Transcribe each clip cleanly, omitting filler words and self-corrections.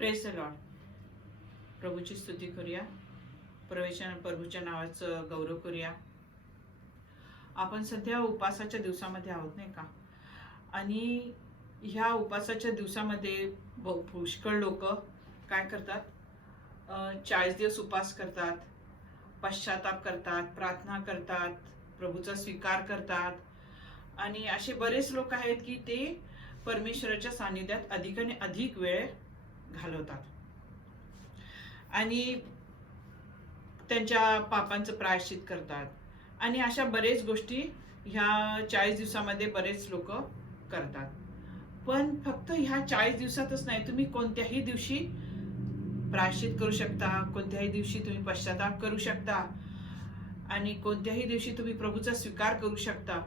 Praise the Lord. प्रभूची स्तुती करूया. प्रभूच्या नावाचं गौरव करूया. आपण सध्या उपासाच्या दिवसामध्ये आहोत नाही का? आणि ह्या उपासाच्या दिवसामध्ये पुष्कळ लोक काय करतात, 40 दिवस उपास करतात, पश्चाताप करतात, प्रार्थना करतात, प्रभूचा स्वीकार करतात. आणि असे बरेच लोक आहेत की ते परमेश्वराच्या सानिध्यात अधिक आणि अधिक वेळ घालवतात आणि त्यांच्या पापांचं प्रायश्चित करतात. आणि अशा बरेच गोष्टी ह्या 40 दिवसामध्ये बरेच लोक करतात. पण फक्त ह्या 40 दिवसातच नाही, तुम्ही कोणत्याही दिवशी प्रायश्चित करू शकता, कोणत्याही दिवशी तुम्ही पश्चाताप करू शकता आणि कोणत्याही दिवशी तुम्ही प्रभूचा स्वीकार करू शकता.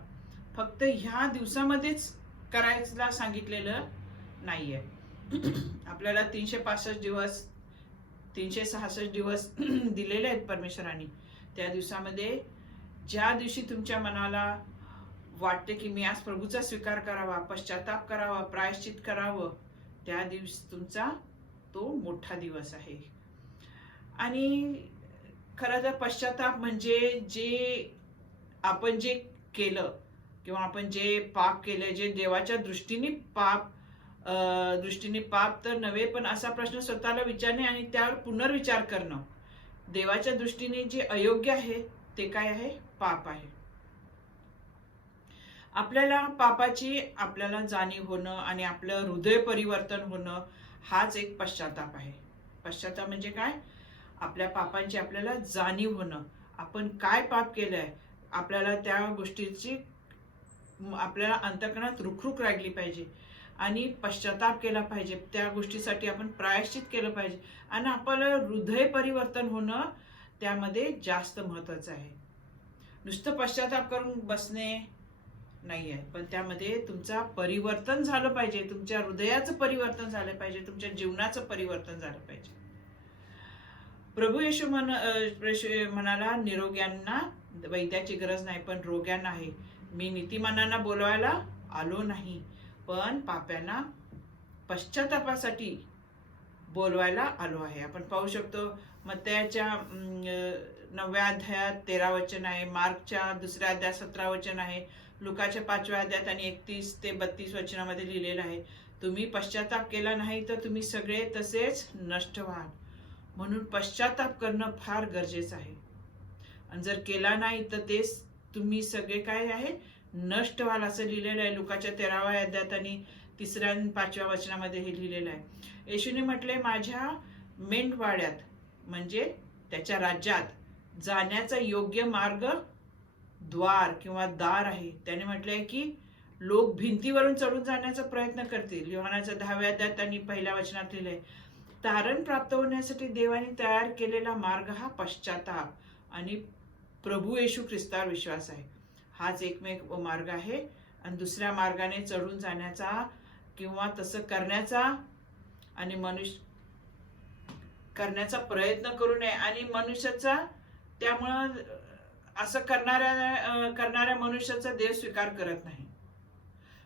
फक्त ह्या दिवसामध्येच करायला सांगितलेलं नाहीये. आपल्याला 365 दिवस 366 दिवस दिलेले आहेत परमेश्वराने. त्या दिवसामध्ये ज्या दिवशी तुमच्या मनाला वाटते की मी आज प्रभूचा स्वीकार करावा, पश्चाताप करावा, प्रायश्चित करावं, त्या दिवस तुमचा तो मोठा दिवस आहे. आणि खरं तर पश्चाताप म्हणजे आपण जे केलं किंवा आपण जे पाप केले, जे देवाच्या दृष्टीने पाप तर नव्हे, पण असा प्रश्न स्वतःला विचारणे आणि त्यावर पुनर्विचार करणं. देवाच्या दृष्टीने जे अयोग्य आहे ते काय आहे? पाप आहे. आपल्याला पापाची जाणीव होणं आणि आपलं हृदय परिवर्तन होणं हाच एक पश्चाताप आहे. पश्चाताप म्हणजे काय? आपल्या पापांची आपल्याला जाणीव होणं. आपण काय पाप केलंय, आपल्याला त्या गोष्टीची आपल्याला अंतःकरणात रुखरुख राहिली पाहिजे आणि पश्चाताप केला पाहिजे. त्या गोष्टीसाठी आपण प्रायश्चित केलं पाहिजे आणि आपलं हृदय परिवर्तन होणं त्यामध्ये जास्त महत्वाचं आहे. नुसतं पश्चाताप करून बसणे नाही आहे, पण त्यामध्ये तुमचा परिवर्तन झालं पाहिजे, तुमच्या हृदयाचं परिवर्तन झालं पाहिजे, तुमच्या जीवनाचं परिवर्तन झालं पाहिजे. प्रभू येशू म्हणाला, निरोग्यांना वैद्याची गरज नाही पण रोग्यांना आहे. मी नीतिमानांना बोलवायला आलो नाही पण पाप्यांना पश्चातापासाठी बोलवायला आलो आहे. आपण पाहू शकतो मत्तयाच्या 9व्या अध्यायात 13 वचन आहे, मार्कच्या 2ऱ्या अध्यायात 17 वचन आहे, लुकाच्या 5व्या अध्यायात आणि 31 ते 32 वचनामध्ये लिहिलेलं आहे, तुम्ही पश्चाताप केला नाही तर तुम्ही सगळे तसेच नष्ट व्हाल. म्हणून पश्चाताप करणं फार गरजेचं आहे. आणि जर केला नाही तर तेच तुम्ही सगळे काय आहे? नष्ट व्हाल असं लिहिलेलं आहे लुकाच्या 13व्या अध्यायात आणि 3ऱ्या आणि 5व्या वचनामध्ये हे लिहिलेलं आहे. येशूने म्हटले, माझ्या मेंढपाळात म्हणजे त्याच्या राज्यात जाण्याचा योग्य मार्ग द्वार किंवा दार आहे. त्याने म्हटलंय की लोक भिंतीवरून चढून जाण्याचा प्रयत्न करतील. योहानाच्या 10व्या अध्यायात आणि 1ल्या वचनात लिहिलंय, तारण प्राप्त होण्यासाठी देवाने तयार केलेला मार्ग हा पश्चाताप आणि प्रभू येशू ख्रिस्तावर विश्वास आहे. हाच एकमेव मार्ग आहे. आणि दुसऱ्या मार्गाने चढून जाण्याचा किंवा तसं करण्याचा प्रयत्न करू नये. आणि मनुष्याचा त्यामुळं असं करणाऱ्या मनुष्याचा देव स्वीकार करत नाही.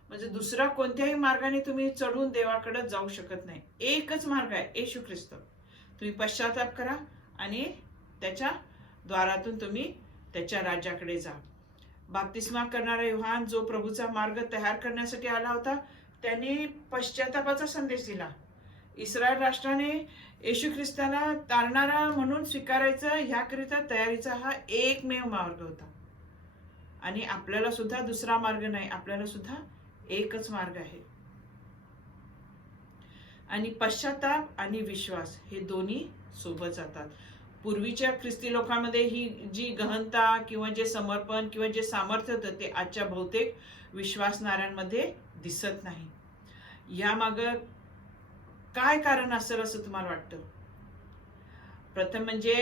म्हणजे दुसरा कोणत्याही मार्गाने तुम्ही चढून देवाकडे जाऊ शकत नाही. एकच मार्ग आहे, येशू ख्रिस्त. तुम्ही पश्चाताप करा आणि त्याच्या द्वारातून तुम्ही त्याच्या राज्याकडे जा. बाप्तिस्मा करणारा योहान जो प्रभूचा मार्ग तयार करण्यासाठी आला होता, त्याने पश्चातापाचा संदेश दिला. इस्रायल राष्ट्राने येशू ख्रिस्ताला तारणारा म्हणून स्वीकारायचं ह्याकरिता तयारीचा हा एकमेव मार्ग होता. आणि आपल्याला सुद्धा दुसरा मार्ग नाही, आपल्याला सुद्धा एकच मार्ग आहे. आणि पश्चाताप आणि विश्वास हे दोन्ही सोबत जातात. पूर्वीच्या ख्रिस्ती लोकांमध्ये ही जी गहनता किंवा जे समर्पण किंवा जे सामर्थ्य होतं ते आजच्या बहुतेक विश्वासणाऱ्यांमध्ये दिसत नाही. यामागं काय कारण असेल असं तुम्हाला वाटतं? प्रथम म्हणजे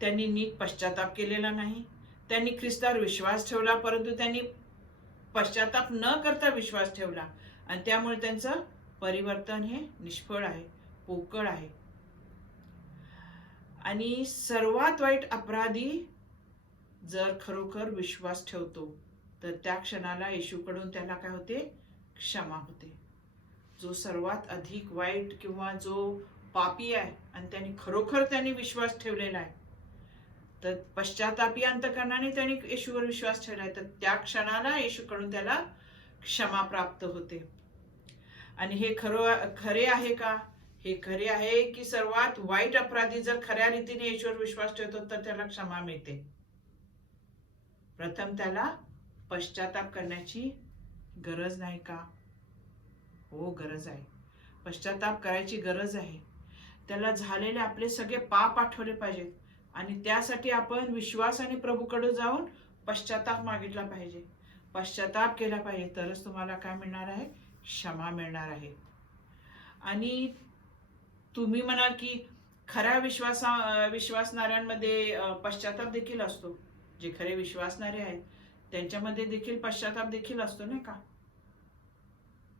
त्यांनी नीट पश्चाताप केलेला नाही. त्यांनी ख्रिस्तावर विश्वास ठेवला परंतु त्यांनी पश्चाताप न करता विश्वास ठेवला आणि त्यामुळे त्यांचं परिवर्तन हे निष्फळ आहे, पोकळ आहे. आणि सर्वात वाईट अपराधी जर खरोखर विश्वास ठेवतो तर त्या क्षणाला येशूकडून त्याला काय होते? क्षमा होते. जो सर्वात अधिक वाईट किंवा जो पापी आहे आणि त्यांनी खरोखर त्यांनी विश्वास ठेवलेला आहे, तर पश्चातापी अंतकरणाने त्यांनी येशूवर विश्वास ठेवलाय, तर त्या क्षणाला येशूकडून त्याला क्षमा प्राप्त होते. आणि हे खरे आहे का? हे खरे आहे की सर्वात वाईट अपराधी जर खऱ्या रीतीने येशूवर विश्वास ठेवतो तर त्याला क्षमा मिळते? प्रथम त्याला पश्चाताप करण्याची गरज नाही का? हो, गरज आहे. पश्चाताप करायची गरज आहे. त्याला झालेले आपले सगळे पाप आठवले पाहिजेत आणि त्यासाठी आपण विश्वासाने प्रभूकडे जाऊन पश्चाताप मागितला पाहिजे, पश्चाताप केला पाहिजे, तरच तुम्हाला काय मिळणार आहे? क्षमा मिळणार आहे. आणि तुम्ही म्हणाल की खऱ्या विश्वासणाऱ्यांमध्ये पश्चाताप देखील असतो. जे खरे विश्वासणारे आहेत त्यांच्यामध्ये देखील पश्चाताप देखील असतो, नाही का?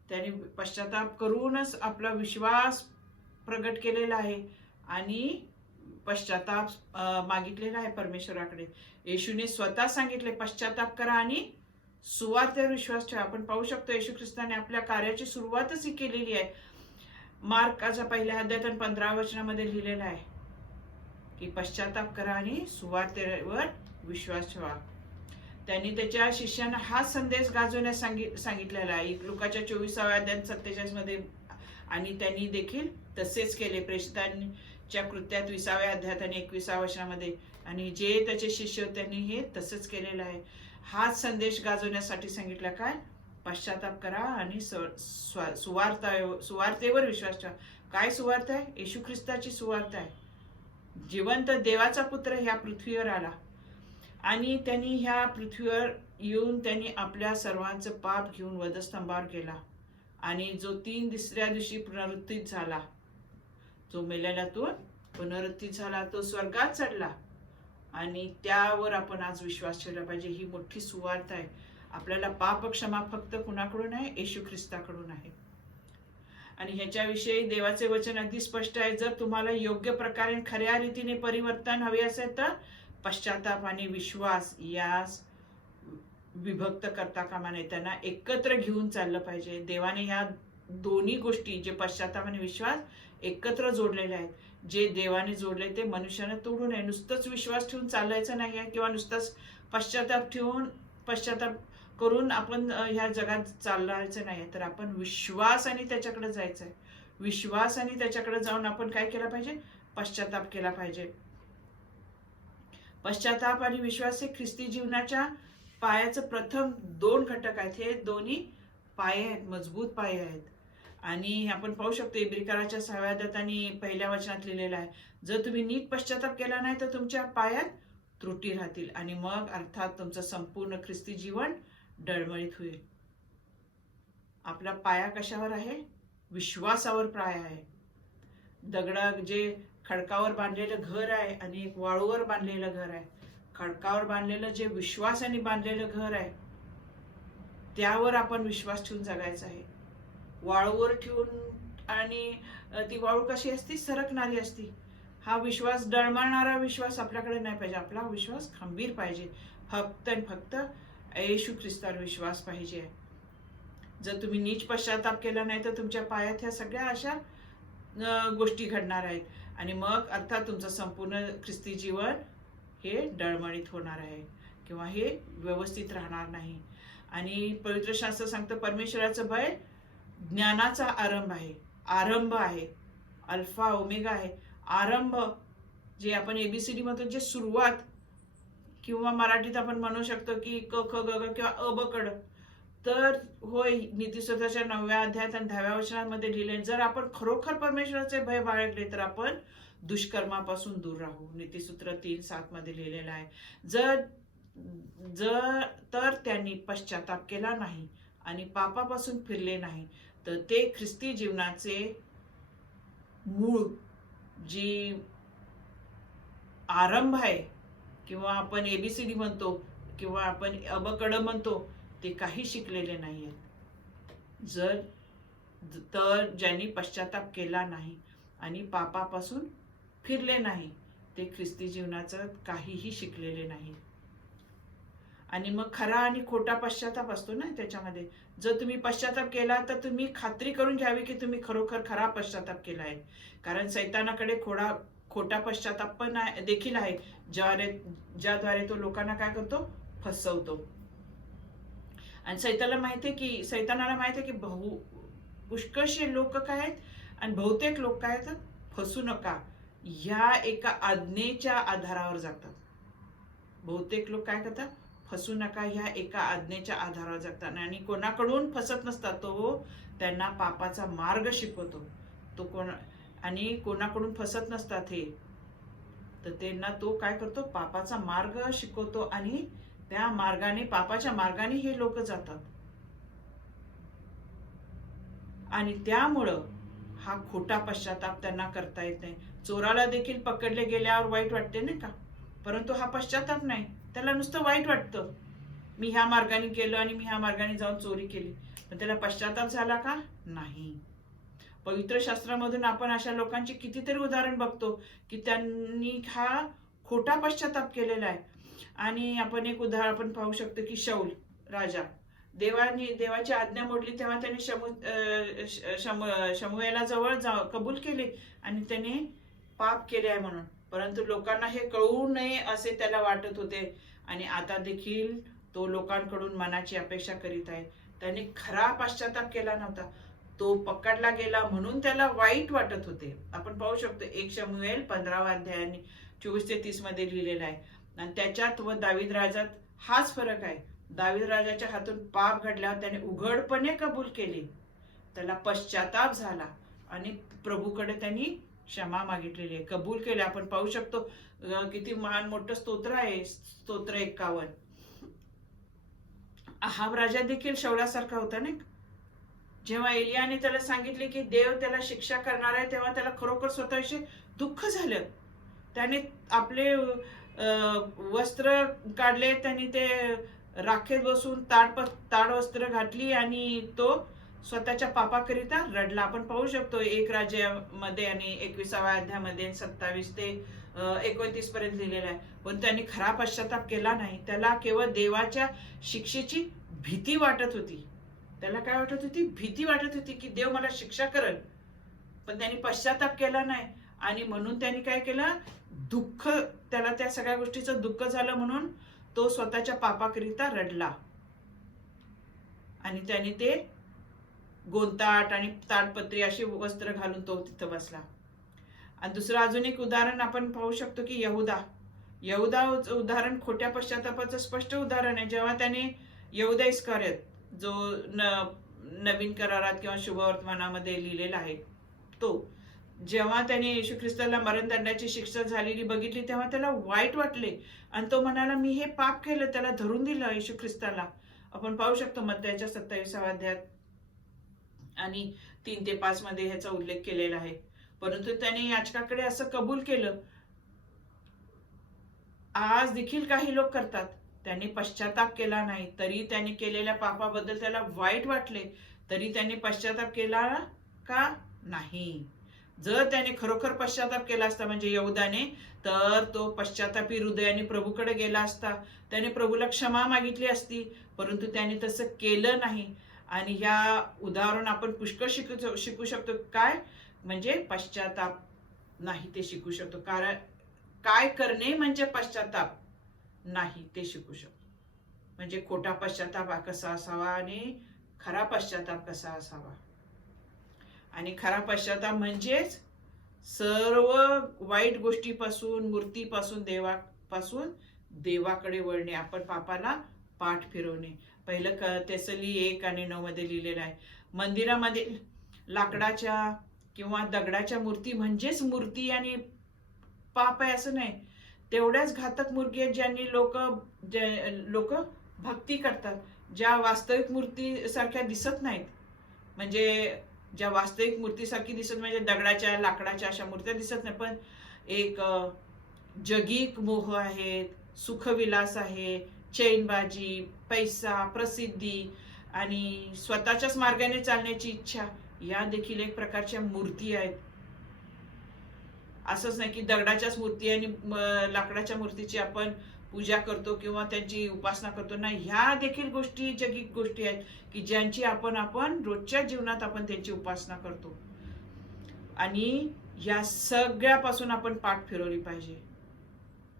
त्यांनी पश्चाताप करूनच आपला विश्वास प्रगट केलेला आहे आणि पश्चाताप मागितलेला आहे परमेश्वराकडे. येशूने स्वतः सांगितले, पश्चाताप करा आणि सुवार्तेवर विश्वास ठेवा. आपण पाहू शकतो येशू ख्रिस्ताने आपल्या कार्याची सुरुवातच ही केलेली आहे. मार्काच्या पहिल्या अध्यायात 15 वचनामध्ये लिहिलेलं आहे की पश्चाताप करा आणि सुवार्तेवर विश्वास ठेवा. त्यांनी त्याच्या शिष्यांना हा संदेश गाजवण्यास सांगितलेला आहे लुकाच्या 24व्या अध्याय 47 मध्ये, आणि त्यांनी देखील तसेच केले प्रेषितांच्या कृत्यात 20व्या अध्यायात आणि 21व्या वचनामध्ये. आणि जे त्याचे शिष्य त्यांनी हे तसंच केलेलं आहे. हाच संदेश गाजवण्यासाठी सांगितला, काय? पश्चाताप करा आणि सुवार्तेवर विश्वास ठेवा. काय सुवार्ता आहे? येशू ख्रिस्ताची सुवार्ता आहे. जिवंत देवाचा पुत्र ह्या पृथ्वीवर आला आणि त्यांनी ह्या पृथ्वीवर येऊन त्यांनी आपल्या सर्वांचं पाप घेऊन वधस्तंभावर गेला आणि जो तिसऱ्या दिवशी पुनरुत्थित झाला, जो मेलेल्यातून पुनरुत्थित झाला, तो स्वर्गात चढला आणि त्यावर आपण आज विश्वास ठेवला पाहिजे. ही मोठी सुवार्ता आहे. आपल्याला पाप क्षमा फक्त कुणाकडून आहे? येशू ख्रिस्ताकडून आहे. आणि ह्याच्याविषयी देवाचे वचन अगदी स्पष्ट आहे. जर तुम्हाला योग्य प्रकारे खऱ्या रीतीने परिवर्तन हवे असेल तर पश्चाताप आणि विश्वास यास विभक्त करता कामा नये, त्यांना एकत्र घेऊन चाललं पाहिजे. देवाने ह्या दोन्ही गोष्टी, जे पश्चाताप आणि विश्वास, एकत्र जोडलेले आहेत. जे देवाने जोडले ते मनुष्याने तोडू नये. नुसतंच विश्वास ठेवून चालायचं नाही आहे किंवा नुसतंच पश्चाताप करून आपण ह्या जगात चालायचं नाही, तर आपण विश्वास आणि त्याच्याकडे जायचं आहे. विश्वास आणि त्याच्याकडे जाऊन आपण काय केलं पाहिजे? पश्चाताप केला पाहिजे. पश्चाताप आणि विश्वास हे ख्रिस्ती जीवनाच्या पायाचं प्रथम 2 घटक आहेत. हे दोन्ही पाये आहेत, मजबूत पाये आहेत. आणि आपण पाहू शकतो इब्रिकाराच्या 6व्या अध्यायात आणि 1ल्या वचनात लिहिलेलं आहे, जर तुम्ही नीट पश्चाताप केला नाही तर तुमच्या पायात त्रुटी राहतील आणि मग अर्थात तुमचं संपूर्ण ख्रिस्ती जीवन डळमळीत होईल. आपला पाया कशावर आहे? विश्वासावर पाया आहे. जे खडकावर बांधलेलं घर आहे आणि एक वाळूवर बांधलेलं घर आहे. खडकावर बांधलेलं जे विश्वासाने बांधलेलं घर आहे त्यावर आपण विश्वास ठेवून जगायचा आहे. वाळूवर ठेवून, आणि ती वाळू कशी असती? सरकणारी असती. हा विश्वास, डळमळणारा विश्वास आपल्याकडे नाही पाहिजे. आपला विश्वास खंबीर पाहिजे. फक्त आणि फक्त येशू ख्रिस्तावर विश्वास पाहिजे. जर तुम्ही नीच पश्चाताप केला नाही तर तुमच्या पायात ह्या सगळ्या अशा गोष्टी घडणार आहेत आणि मग अर्थात तुमचं संपूर्ण ख्रिस्ती जीवन हे डळमळीत होणार आहे किंवा हे व्यवस्थित राहणार नाही. आणि पवित्र शास्त्र सांगतं परमेश्वराचं भय ज्ञानाचा आरंभ आहे. अल्फा ओमेगा आहे. आरंभ, जे आपण ABCD म्हणतो, जे सुरुवात, किंवा मराठीत आपण म्हणू शकतो की क ख ग घ किंवा अ ब क ड. तर होय, नीतिसूत्राच्या 9व्या अध्यायात आणि 10व्या वचनामध्ये लिहिले, जर आपण खरोखर परमेश्वराचे भय बाळगले तर आपण दुष्कर्मापासून दूर राहू. नीतिसूत्र 3:7 मध्ये लिहिलेलं आहे. तर त्यांनी पश्चाताप केला नाही आणि पापापासून फिरले नाही तर ते ख्रिस्ती जीवनाचे मूळ, जी आरंभ आहे, किंवा आपण ABCD म्हणतो किंवा आपण अबकड म्हणतो, ते काही शिकलेले नाही आहेत. तर ज्यांनी पश्चाताप केला नाही आणि पापापासून फिरले नाही ते ख्रिस्ती जीवनाचं काहीही शिकलेले नाही. आणि मग खरा आणि खोटा पश्चाताप असतो ना त्याच्यामध्ये. जर तुम्ही पश्चाताप केला तर तुम्ही खात्री करून घ्यावी की तुम्ही खरोखर खरा पश्चाताप केला आहे. कारण सैतानाकडे खोटा पश्चाताप पण देखील आहे, ज्याद्वारे तो लोकांना काय करतो, फसवतो. आणि सैतानाला माहिती आहे की पुष्कळशे लोक काय आहेत आणि बहुतेक लोक काय आहेत, फसू नका ह्या एका आज्ञेच्या आधारावर जातात. बहुतेक लोक काय करतात, फसू नका ह्या एका आज्ञेच्या आधारावर जगतात आणि कोणाकडून फसत नसतात. तो त्यांना पापाचा मार्ग शिकवतो. आणि कोणाकडून फसत नसतात हे, तर त्यांना तो काय करतो, पापाचा मार्ग शिकवतो आणि त्या मार्गाने, पापाच्या मार्गाने हे लोक जातात. आणि त्यामुळं हा खोटा पश्चाताप त्यांना करता येत नाही. चोराला देखील पकडले गेल्यावर वाईट वाटते नाही का, परंतु हा पश्चाताप नाही, त्याला नुसतं वाईट वाटतं, मी ह्या मार्गाने गेलो आणि मी ह्या मार्गाने जाऊन चोरी केली, पण त्याला पश्चाताप झाला का, नाही. पवित्र शास्त्रामधून आपण अशा लोकांची कितीतरी उदाहरण बघतो की त्यांनी हा खोटा पश्चाताप केलेला आहे. आणि आपण एक उदाहरण आपण पाहू शकतो की शौल राजा, देवाची आज्ञा मोडली तेव्हा त्याने शमूएला जवळ कबूल केले आणि त्याने पाप केले आहे म्हणून, परंतु लोकांना हे कळू नये असे त्याला वाटत होते. आणि आता देखील तो लोकांकडून मनाची अपेक्षा करीत आहे. त्याने खरा पश्चाताप केला नव्हता, तो पकडला गेला म्हणून त्याला वाईट वाटत होते. आपण पाहू शकतो 1 शमूएल 15 अध्याय 24 ते 30 मध्ये लिहिलेला आहे. आणि त्याच्यात व दावीद राजात हाच फरक आहे. दावीद राजाच्या हातून पाप घडल्यावर त्याने उघडपणे कबूल केले, त्याला पश्चाताप झाला आणि प्रभूकडे त्यांनी क्षमा मागितलेली आहे, कबूल केले. आपण पाहू शकतो किती महान मोठं स्तोत्र आहे, स्तोत्र 51. अहाब राजा देखील शौलासारखा होता नाही. जेव्हा एलियाने त्याला सांगितले की देव त्याला शिक्षा करणार आहे, तेव्हा त्याला खरोखर स्वतःविषयी दुःख झालं. त्याने आपले वस्त्र काढले, त्यांनी ते राखेत बसून ताड वस्त्र घातली आणि तो स्वतःच्या पापाकरिता रडला. आपण पाहू शकतो 1 राज्यामध्ये आणि 21व्या अध्यायामध्ये 27 ते 29 पर्यंत लिहिलेला आहे. पण त्यांनी खरा पश्चाताप केला नाही. त्याला केवळ देवाच्या शिक्षेची भीती वाटत होती. त्याला काय वाटत होती, भीती वाटत होती की देव मला शिक्षा करेल, पण त्यांनी पश्चाताप केला नाही. आणि म्हणून त्यांनी काय केलं, दुःख, त्याला त्या सगळ्या गोष्टीचं दुःख झालं म्हणून तो स्वतःच्या पापाकरिता रडला आणि त्याने ते गोंताट आणि ताडपत्री अशी वस्त्र घालून तो तिथं बसला. आणि दुसरं अजून एक उदाहरण आपण पाहू शकतो की यहुदा उदाहरण खोट्या पश्चातापाचं स्पष्ट उदाहरण आहे. जेव्हा त्याने यहुदा इस्करियोत, जो नवीन करारात किंवा शुभवर्तमानामध्ये लिहिलेला आहे, तो जेव्हा त्याने येशू ख्रिस्ताला मरणदंडाची शिक्षा झालेली बघितली तेव्हा त्याला वाईट वाटले आणि तो म्हणाला मी हे पाप केलं, त्याला धरून दिलं येशू ख्रिस्ताला. आपण पाहू शकतो मत्तयाच्या 27व्या अध्यायात आणि 3 ते 5 मध्ये ह्याचा उल्लेख केलेला आहे. परंतु त्याने याचकाकडे असं कबूल केलं. आज देखील काही लोक करतात, त्याने पश्चाताप केला नाही, तरी त्याने केलेल्या पापाबद्दल त्याला वाईट वाटले, तरी त्याने पश्चाताप केला का, नाही. जर त्याने खरोखर पश्चाताप केला असता म्हणजे यहुदाने, तर तो पश्चातापी हृदयाने प्रभूकडे गेला असता, त्याने प्रभूला क्षमा मागितली असती, परंतु त्याने तसं केलं नाही. आणि ह्या उदाहरण आपण पुष्कळ शिकू शकतो. काय म्हणजे पश्चाताप नाही ते शिकू शकतो. कारण काय करणे म्हणजे पश्चाताप नाही ते शिकू शकतो. म्हणजे खोटा पश्चाताप कसा असावा आणि खरा पश्चाताप कसा असावा. आणि खरा पश्चाताप म्हणजेच सर्व वाईट गोष्टीपासून, मूर्तीपासून, देवापासून देवाकडे वळणे, आपण पापाला पाठ फिरवणे. पहिलं तेसली 1 आणि 9 मध्ये लिहिलेलं आहे. मंदिरामध्ये लाकडाच्या किंवा दगडाच्या मूर्ती म्हणजेच मूर्ती आणि पाप आहे असं नाही. तेवढ्याच घातक मूर्ती आहेत ज्यांनी लोक भक्ती करतात, ज्या वास्तविक मूर्ती सारख्या दिसत नाहीत. म्हणजे ज्या वास्तविक मूर्तीसारखी दिसत म्हणजे दगडाच्या, लाकडाच्या अशा मूर्त्या दिसत नाही, पण एक जगिक मोह आहेत, सुखविलास आहे, चैनबाजी, पैसा, प्रसिद्धी आणि स्वतःच्याच मार्गाने चालण्याची इच्छा, या देखील एक प्रकारच्या मूर्ती आहेत. असंच नाही की दगडाच्याच मूर्ती आणि लाकडाच्या मूर्तीची आपण पूजा करतो किंवा त्यांची उपासना करतो ना, ह्या देखील गोष्टी जगिक गोष्टी आहेत की ज्यांची आपण रोजच्या जीवनात आपण त्यांची उपासना करतो. आणि या सगळ्यापासून आपण पाठ फिरवली पाहिजे.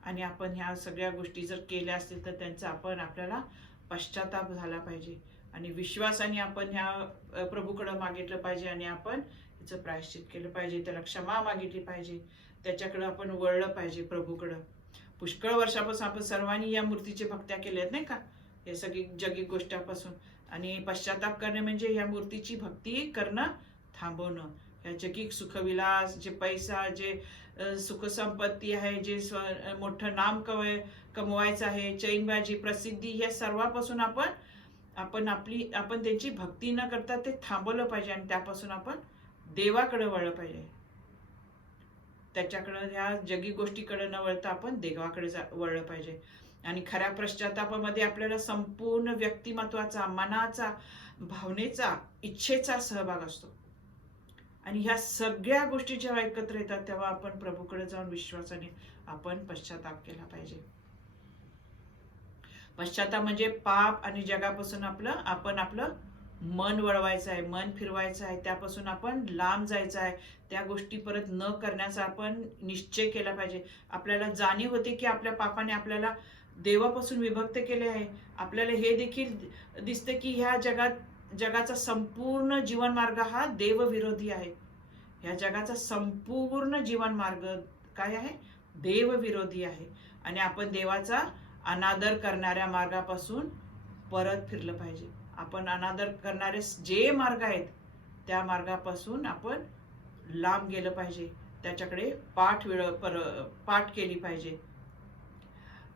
आणि आपण ह्या सगळ्या गोष्टी जर केल्या असतील तर त्यांचा आपल्याला पश्चाताप झाला पाहिजे आणि विश्वासाने आपण ह्या प्रभूकडे मागितलं पाहिजे आणि आपण त्याचं प्रायश्चित केलं पाहिजे, त्याला क्षमा मागितली पाहिजे, त्याच्याकडे आपण वळलं पाहिजे प्रभूकडं. पुष्कळ वर्षापासून आपण सर्वांनी या मूर्तीची भक्त्या केल्या आहेत नाही का, हे सगळी जगिक गोष्टापासून. आणि पश्चाताप करणे म्हणजे या मूर्तीची भक्ती करणं थांबवणं. या जगिक सुखविलास, जे पैसा, जे सुखसंपत्ती आहे, जे मोठं नाम कमवायचं आहे, चैनबाजी, प्रसिद्धी, या सर्वापासून आपण त्यांची भक्ती न करता ते थांबवलं पाहिजे आणि त्यापासून आपण देवाकडे वळलं पाहिजे. त्याच्याकडे ह्या जगी गोष्टीकडे न वळता आपण देवाकडे वळलं पाहिजे. आणि खऱ्या पश्चातापामध्ये आपल्याला संपूर्ण व्यक्तिमत्वाचा, मनाचा, भावनेचा, इच्छेचा सहभाग असतो. आणि ह्या सगळ्या गोष्टी जेव्हा एकत्र येतात तेव्हा आपण प्रभूकडे जाऊन विश्वासाने आपण पश्चाताप केला पाहिजे. पश्चाताप म्हणजे पाप आणि जगापासून आपलं मन वळवायचं आहे, मन फिरवायचं आहे, त्यापासून आपण लांब जायचं आहे. त्या गोष्टी परत न करण्याचा आपण निश्चय केला पाहिजे. आपल्याला जाणीव होते की आपल्या पापाने आपल्याला देवापासून विभक्त केले आहे. आपल्याला हे देखील दिसते की ह्या जगाचा संपूर्ण जीवन मार्ग हा देवविरोधी आहे. ह्या जगाचा संपूर्ण जीवन मार्ग काय आहे? देवविरोधी आहे. आणि आपण देवाचा अनादर करणाऱ्या मार्गापासून परत फिरलं पाहिजे. आपण अनादर करणारे जे मार्ग आहेत त्या मार्गापासून आपण लांब गेलं पाहिजे, त्याच्याकडे पाठ केली पाहिजे.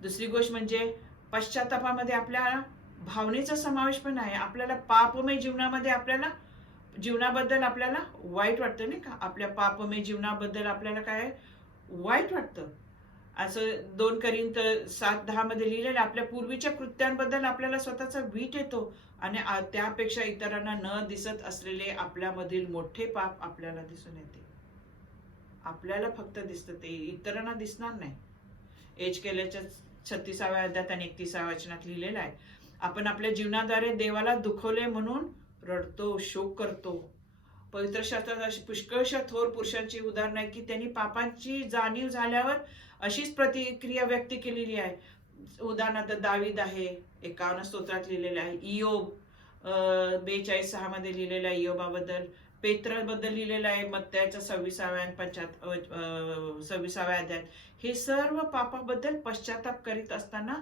दुसरी गोष्ट म्हणजे पश्चातापामध्ये आपल्या भावनेचा समावेश पण आहे. आपल्याला पापमय जीवनाबद्दल आपल्याला वाईट वाटतं नाही का, आपल्या पापमय जीवनाबद्दल आपल्याला काय वाईट वाटतं. असं 2 कोरिंथ 7:10 मध्ये लिहिलेलं, आपल्या पूर्वीच्या कृत्यांबद्दल आपल्याला स्वतःचा वीट येतो आणि त्यापेक्षा इतरांना न दिसत असलेले आपल्यामधील मोठे पाप आपल्याला दिसून येते. आपल्याला फक्त दिसतं, ते इतरांना दिसणार नाही. एजकेलच्या 36व्या अध्यायात आणि 31व्या वचनात लिहिलेलं आहे, आपण आपल्या जीवनाद्वारे देवाला दुखवले म्हणून रडतो, शोक करतो. पवित्र शास्त्रात पुष्कळशा थोर पुरुषांची उदाहरणं आहे की त्यांनी पापांची जाणीव झाल्यावर अशीच प्रतिक्रिया व्यक्त केलेली आहे. उदाहरणार्थ दावीद आहे, 51 स्तोत्रात लिहिलेलं आहे. इयोब 42:6 मध्ये लिहिलेलं आहे इयोबाबद्दल. पेत्राबद्दल लिहिलेलं आहे मत्तयाच्या 26व्या आणि 26व्या अध्यायात. हे सर्व पापाबद्दल पश्चाताप करीत असताना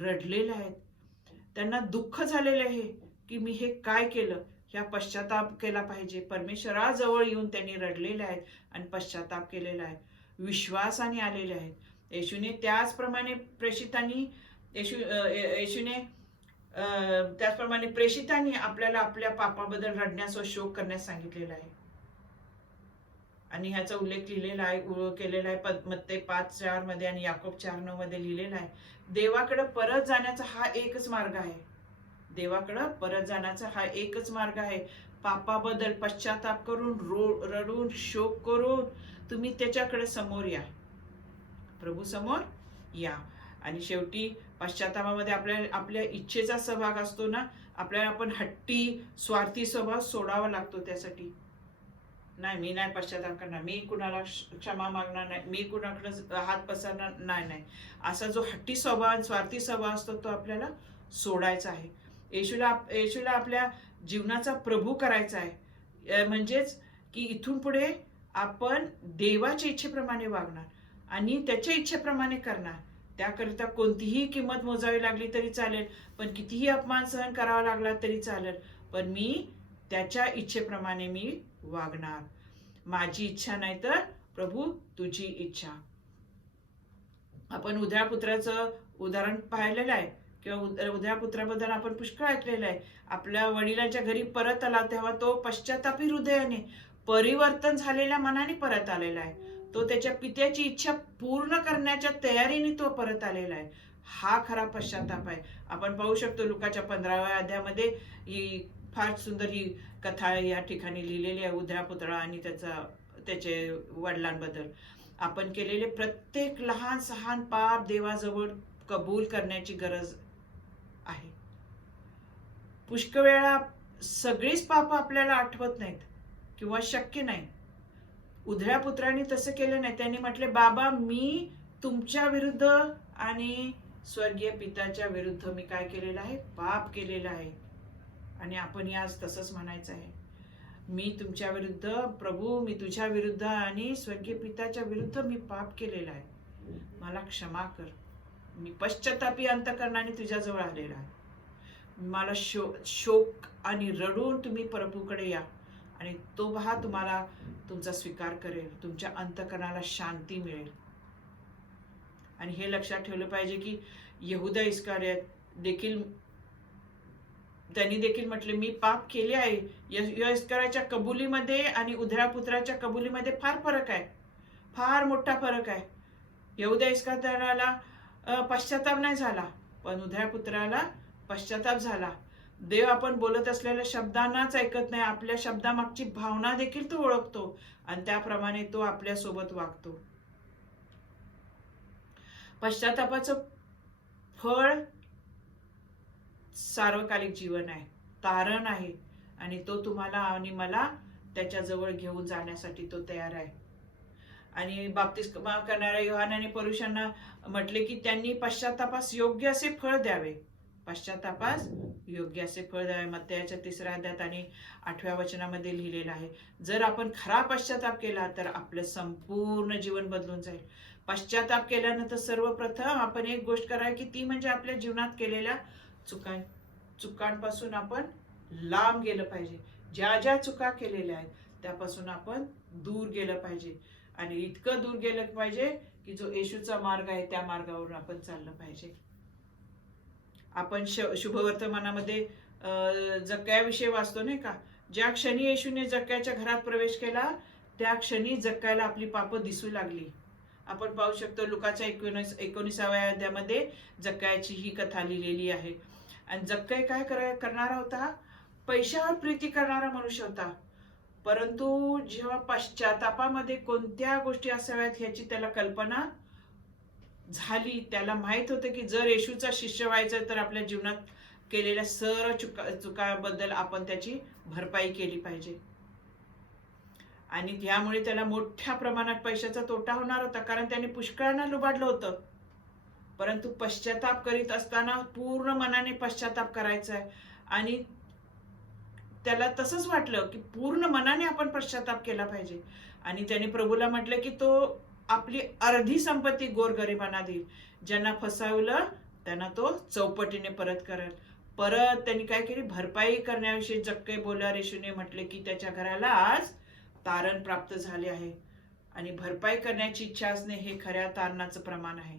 रडलेले आहेत. त्यांना दुःख झालेले आहे की मी हे काय केलं. ह्या पश्चाताप केला पाहिजे. परमेश्वराजवळ येऊन त्यांनी रडलेले आहेत आणि पश्चाताप केलेला आहे, विश्वासाने आलेले आहेत. येशूने त्याचप्रमाणे प्रेषितांनी आपल्याला आपल्या पापाबद्दल रडण्यास व शोक करण्यास सांगितलेला आहे. आणि ह्याचा उल्लेख केलेला आहे मत्ते 5:4 मध्ये आणि याकोब 4:9 मध्ये लिहिलेला आहे. देवाकडे परत जाण्याचा हा एकच मार्ग आहे. देवाकडे परत जाण्याचा हा एकच मार्ग आहे. पापाबद्दल पश्चाताप करून रडून शोक करून तुम्ही त्याच्याकडे समोर या, प्रभू समोर या. आणि शेवटी पश्चातापामध्ये आपल्या इच्छेचा सहभाग असतो ना. आपल्याला आपण हट्टी स्वार्थी स्वभाव सोडावा लागतो. त्यासाठी नाही, मी नाही पश्चाताप करणार, मी कुणाला क्षमा मागणार नाही, मी कुणाकडे हात पसरणार नाही. असा जो हट्टी स्वभाव, स्वार्थी स्वभाव असतो तो आपल्याला सोडायचा आहे. येशूला आपल्या जीवनाचा प्रभू करायचा आहे. म्हणजेच की इथून पुढे आपण देवाच्या इच्छेप्रमाणे वागणार आणि त्याच्या इच्छेप्रमाणे करणार. त्याकरिता कोणतीही किंमत मोजावी लागली तरी चालेल, पण कितीही अपमान सहन करावा लागला तरी चालेल, पण मी त्याच्या इच्छेप्रमाणे मी वागणार. माझी इच्छा नाही तर प्रभू तुझी इच्छा. आपण उद्या पुत्राचं उदाहरण पाहिलेलं आहे किंवा उद्या पुत्राबद्दल आपण पुष्कळ ऐकलेलं आहे. आपल्या वडिलांच्या घरी परत आला तेव्हा तो पश्चातापी हृदयाने, परिवर्तन झालेल्या मनाने परत आलेला आहे. तो त्याच्या पित्याची इच्छा पूर्ण करण्याच्या तयारीने तो परत आलेला आहे. हा खरा पश्चाताप आहे. आपण पाहू शकतो लुकाच्या 15व्या अध्यायामध्ये ही फार सुंदर ही कथा या ठिकाणी लिहिलेली आहे, उद्या पुतळा आणि त्याचे वडिलांबद्दल. आपण केलेले प्रत्येक लहान सहान पाप देवाजवळ कबूल करण्याची गरज आहे. पुष्कळ वेळा सगळीच पाप आपल्याला आठवत नाहीत किंवा शक्य नाही. उधळ्या पुत्राने तसं केलं नाही. त्यांनी म्हटले, बाबा मी तुमच्या विरुद्ध आणि स्वर्गीय पित्याच्या विरुद्ध मी काय केलेलं आहे? पाप केलेलं आहे. आणि आपण आज तसंच म्हणायचं आहे, मी तुमच्या विरुद्ध प्रभू, मी तुझ्या विरुद्ध आणि स्वर्गीय पित्याच्या विरुद्ध मी पाप केलेला आहे. मला क्षमा कर. मी पश्चातापी अंतःकरणाने तुझ्याजवळ आलेला आहे. मला शोक आणि रडून तुम्ही प्रभूकडे या आणि तो पहा तुम्हाला तुमचा स्वीकार करेल. तुमच्या अंतःकरणाला शांती मिळेल. आणि हे लक्षात ठेवलं पाहिजे की यहूदा इस्करियोत देखील, त्यांनी देखील म्हटले, मी पाप केले आहे. इस्करियोतच्या कबुलीमध्ये आणि उधळ्या पुत्राच्या कबुलीमध्ये फार फरक आहे, फार मोठा फरक आहे. यहूदा इस्करियोताला पश्चाताप नाही झाला, पण उधळ्या पुत्राला पश्चाताप झाला. देव आपण बोलत असलेल्या शब्दांनाच ऐकत नाही, आपल्या शब्दामागची भावना देखील तो ओळखतो आणि त्याप्रमाणे तो आपल्या सोबत वागतो. पश्चातापाचं फळ सार्वकालिक जीवन आहे, तारण आहे आणि तो तुम्हाला आणि मला त्याच्याजवळ घेऊन जाण्यासाठी तो तयार आहे. आणि बाप्तिस्मा करणाऱ्या योहानाने पुरुषांना म्हटले की त्यांनी पश्चातापास योग्य असे फळ द्यावे. पश्चातापास योग्य असे फळ द्यावे. मत्तयाच्या 3 अध्यायात आणि 8व्या वचनामध्ये लिहिलेलं आहे. जर आपण खरा पश्चाताप केला तर आपलं संपूर्ण जीवन बदलून जाईल. पश्चाताप केल्यानंतर सर्वप्रथम आपण एक गोष्ट करायची, ती म्हणजे आपल्या जीवनात केलेल्या चुकांपासून आपण लांब गेलं पाहिजे. ज्या ज्या चुका केलेल्या आहेत त्यापासून आपण दूर गेलं पाहिजे. आणि इतकं दूर गेलं पाहिजे की जो येशूचा मार्ग आहे त्या मार्गावरून आपण चाललं पाहिजे. आपण शुभवर्तमानामध्ये जक्कयाविषयी वाचतो नाही का? ज्या क्षणी येशूने जक्कयाच्या घरात प्रवेश केला त्या क्षणी जक्कयाला आपली पापं दिसू लागली. आपण पाहू शकतो लुकाच्या 19व्या अध्यायामध्ये जक्कयाची ही कथा लिहिलेली आहे. आणि जक्कय काय करणारा होता? पैशावर प्रीती करणारा मनुष्य होता. परंतु जेव्हा पश्चातापामध्ये कोणत्या गोष्टी असाव्यात ह्याची त्याला कल्पना झाली, त्याला माहित होतं की जर येशूचा शिष्य व्हायचं तर आपल्या जीवनात केलेल्या सर्व चुकांबद्दल आपण त्याची भरपाई केली पाहिजे. आणि त्यामुळे त्याला मोठ्या प्रमाणात पैशाचा तोटा होणार होता, कारण त्याने पुष्कळांना लुबाडलं होतं. परंतु पश्चाताप करीत असताना पूर्ण मनाने पश्चाताप करायचा आहे. आणि त्याला तसंच वाटलं की पूर्ण मनाने आपण पश्चाताप केला पाहिजे. आणि त्याने प्रभूला म्हटलं की तो आपली अर्धी संपत्ती गोरगरिबांना देईल. ज्यांना फसवलं त्यांना तो चौपटीने परत करेल. परत त्यांनी काय केली? भरपाई करण्याविषयी जक्कय बोलल्यावर येशूने म्हटले की त्याच्या घराला आज तारण प्राप्त झाले आहे. आणि भरपाई करण्याची इच्छा असणे हे खऱ्या तारणाचं प्रमाण आहे.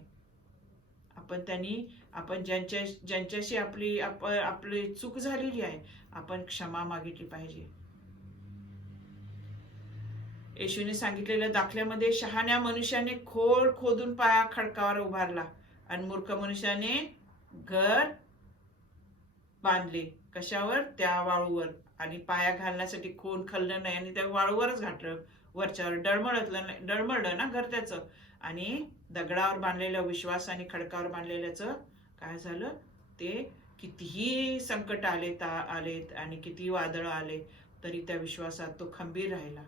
आपण ज्यांच्याशी आपली चूक झालेली आहे आपण क्षमा मागितली पाहिजे. येशूने सांगितलेल्या दाखल्यामध्ये शहाण्या मनुष्याने खोल खोदून पाया खडकावर उभारला आणि मूर्ख मनुष्याने घर बांधले. कशावर? त्या वाळूवर. आणि पाया घालण्यासाठी खोल खाल्लं नाही आणि त्या वाळूवरच घातलं. वरच्यावर डळमळलं ना घर त्याचं. आणि दगडावर बांधलेल्या विश्वासाने खडकावर बांधलेल्याचं काय झालं? ते कितीही संकट आलेत आणि कितीही वादळ आले तरी त्या विश्वासात तो खंबीर राहिला.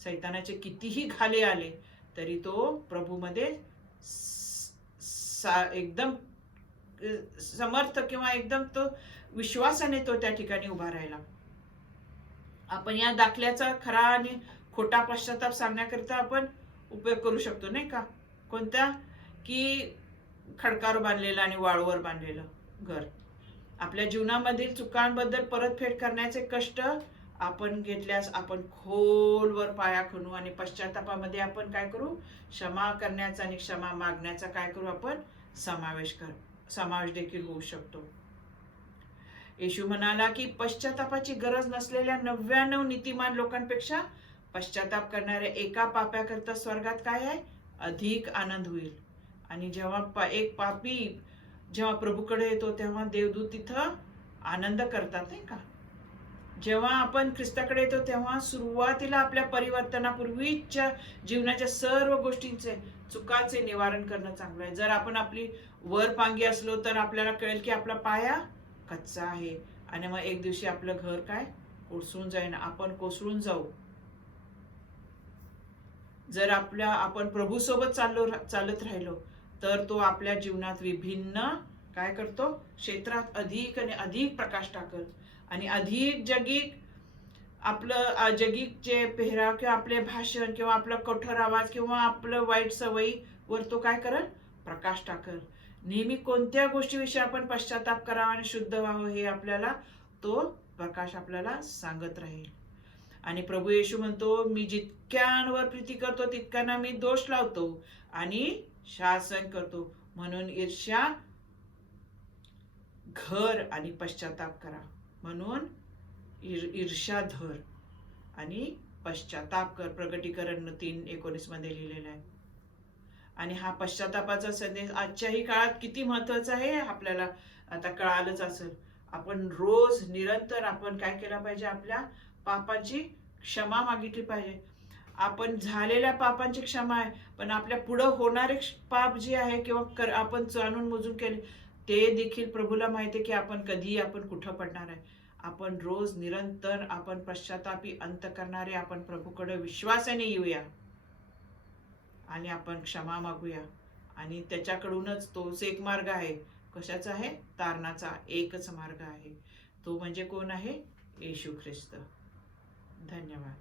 सैतानाचे कितीही घाले आले तरी तो प्रभूमध्ये एकदम समर्थ किंवा एकदम तो विश्वासाने तो त्या ठिकाणी उभा राहिला. आपण या दाखल्याचा खरा आणि खोटा पश्चाताप सांगण्याकरिता आपण उपयोग करू शकतो नाही का? कोणत्या? की खडकावर बांधलेलं आणि वाळूवर बांधलेलं घर. आपल्या जीवनामधील चुकांबद्दल परतफेड करण्याचे कष्ट आपण घेतल्यास आपण खोलवर पाया खणू आणि पश्चातापामध्ये आपण काय करू? क्षमा करण्याचा आणि क्षमा मागण्याचा काय करू? आपण समावेश देखील होऊ शकतो. येशू म्हणाला की पश्चातापाची गरज नसलेल्या 99 नीतिमान लोकांपेक्षा पश्चाताप करणाऱ्या एका पाप्याकरता स्वर्गात काय आहे? अधिक आनंद होईल. आणि जेव्हा एक पापी जेव्हा प्रभूकडे येतो तेव्हा देवदूत तिथं आनंद करतात नाही का? जेव्हा आपण ख्रिस्ताकडे येतो तेव्हा सुरुवातीला आपल्या परिवर्तनापूर्वीच्या जीवनाच्या सर्व गोष्टींचे चुकांचे निवारण करणं चांगलं आहे. जर आपण आपली वरपांगी असलो तर आपल्याला कळेल की आपला पाया कच्चा आहे आणि मग एक दिवशी आपलं घर काय कोसळून जाईन, आपण कोसळून जाऊ. जर आपण प्रभू सोबत चालत राहिलो तर तो आपल्या जीवनात विभिन्न काय करतो क्षेत्रात अधिक आणि अधिक प्रकाश टाकल आणि अधिक जगिक आपलं जगिक जे पेहराव किंवा आपले भाषण किंवा आपलं कठोर आवाज किंवा आपलं वाईट सवयी वर तो काय करल प्रकाश टाकल. नेहमी कोणत्या गोष्टीविषयी आपण पश्चाताप करावा आणि शुद्ध व्हावं हे आपल्याला तो प्रकाश आपल्याला सांगत राहील. आणि प्रभू येशू म्हणतो मी जितक्यांवर प्रीती करतो तितक्यांना मी दोष लावतो आणि शासन करतो. म्हणून ईर्ष्या घर आणि पश्चाताप करा. म्हणून ईर्ष्या धर आणि पश्चाताप कर. प्रगटीकरण 3:19 मध्ये लिहिलेलं आहे. आणि हा पश्चातापाचा संदेश आजच्याही काळात किती महत्वाचा आहे आपल्याला आता कळालंच असेल. आपण रोज निरंतर आपण काय केलं पाहिजे, आपल्या पापाची क्षमा मागितली पाहिजे. आपण झालेल्या पापांची क्षमा आहे, पण आपल्या पुढे होणारे पाप जे आहे किंवा आपण जाणून मोजून केले ते देखील प्रभूला माहिती आहे की आपण कधी आपण कुठं पडणार आहे. आपण रोज निरंतर आपण पश्चातापी अंत करणारे आपण प्रभूकडे विश्वासाने येऊया आणि आपण क्षमा मागूया. आणि त्याच्याकडूनच तोच एक मार्ग आहे. कशाचा आहे? तारणाचा एकच मार्ग आहे. तो म्हणजे कोण आहे? येशू ख्रिस्त. धन्यवाद.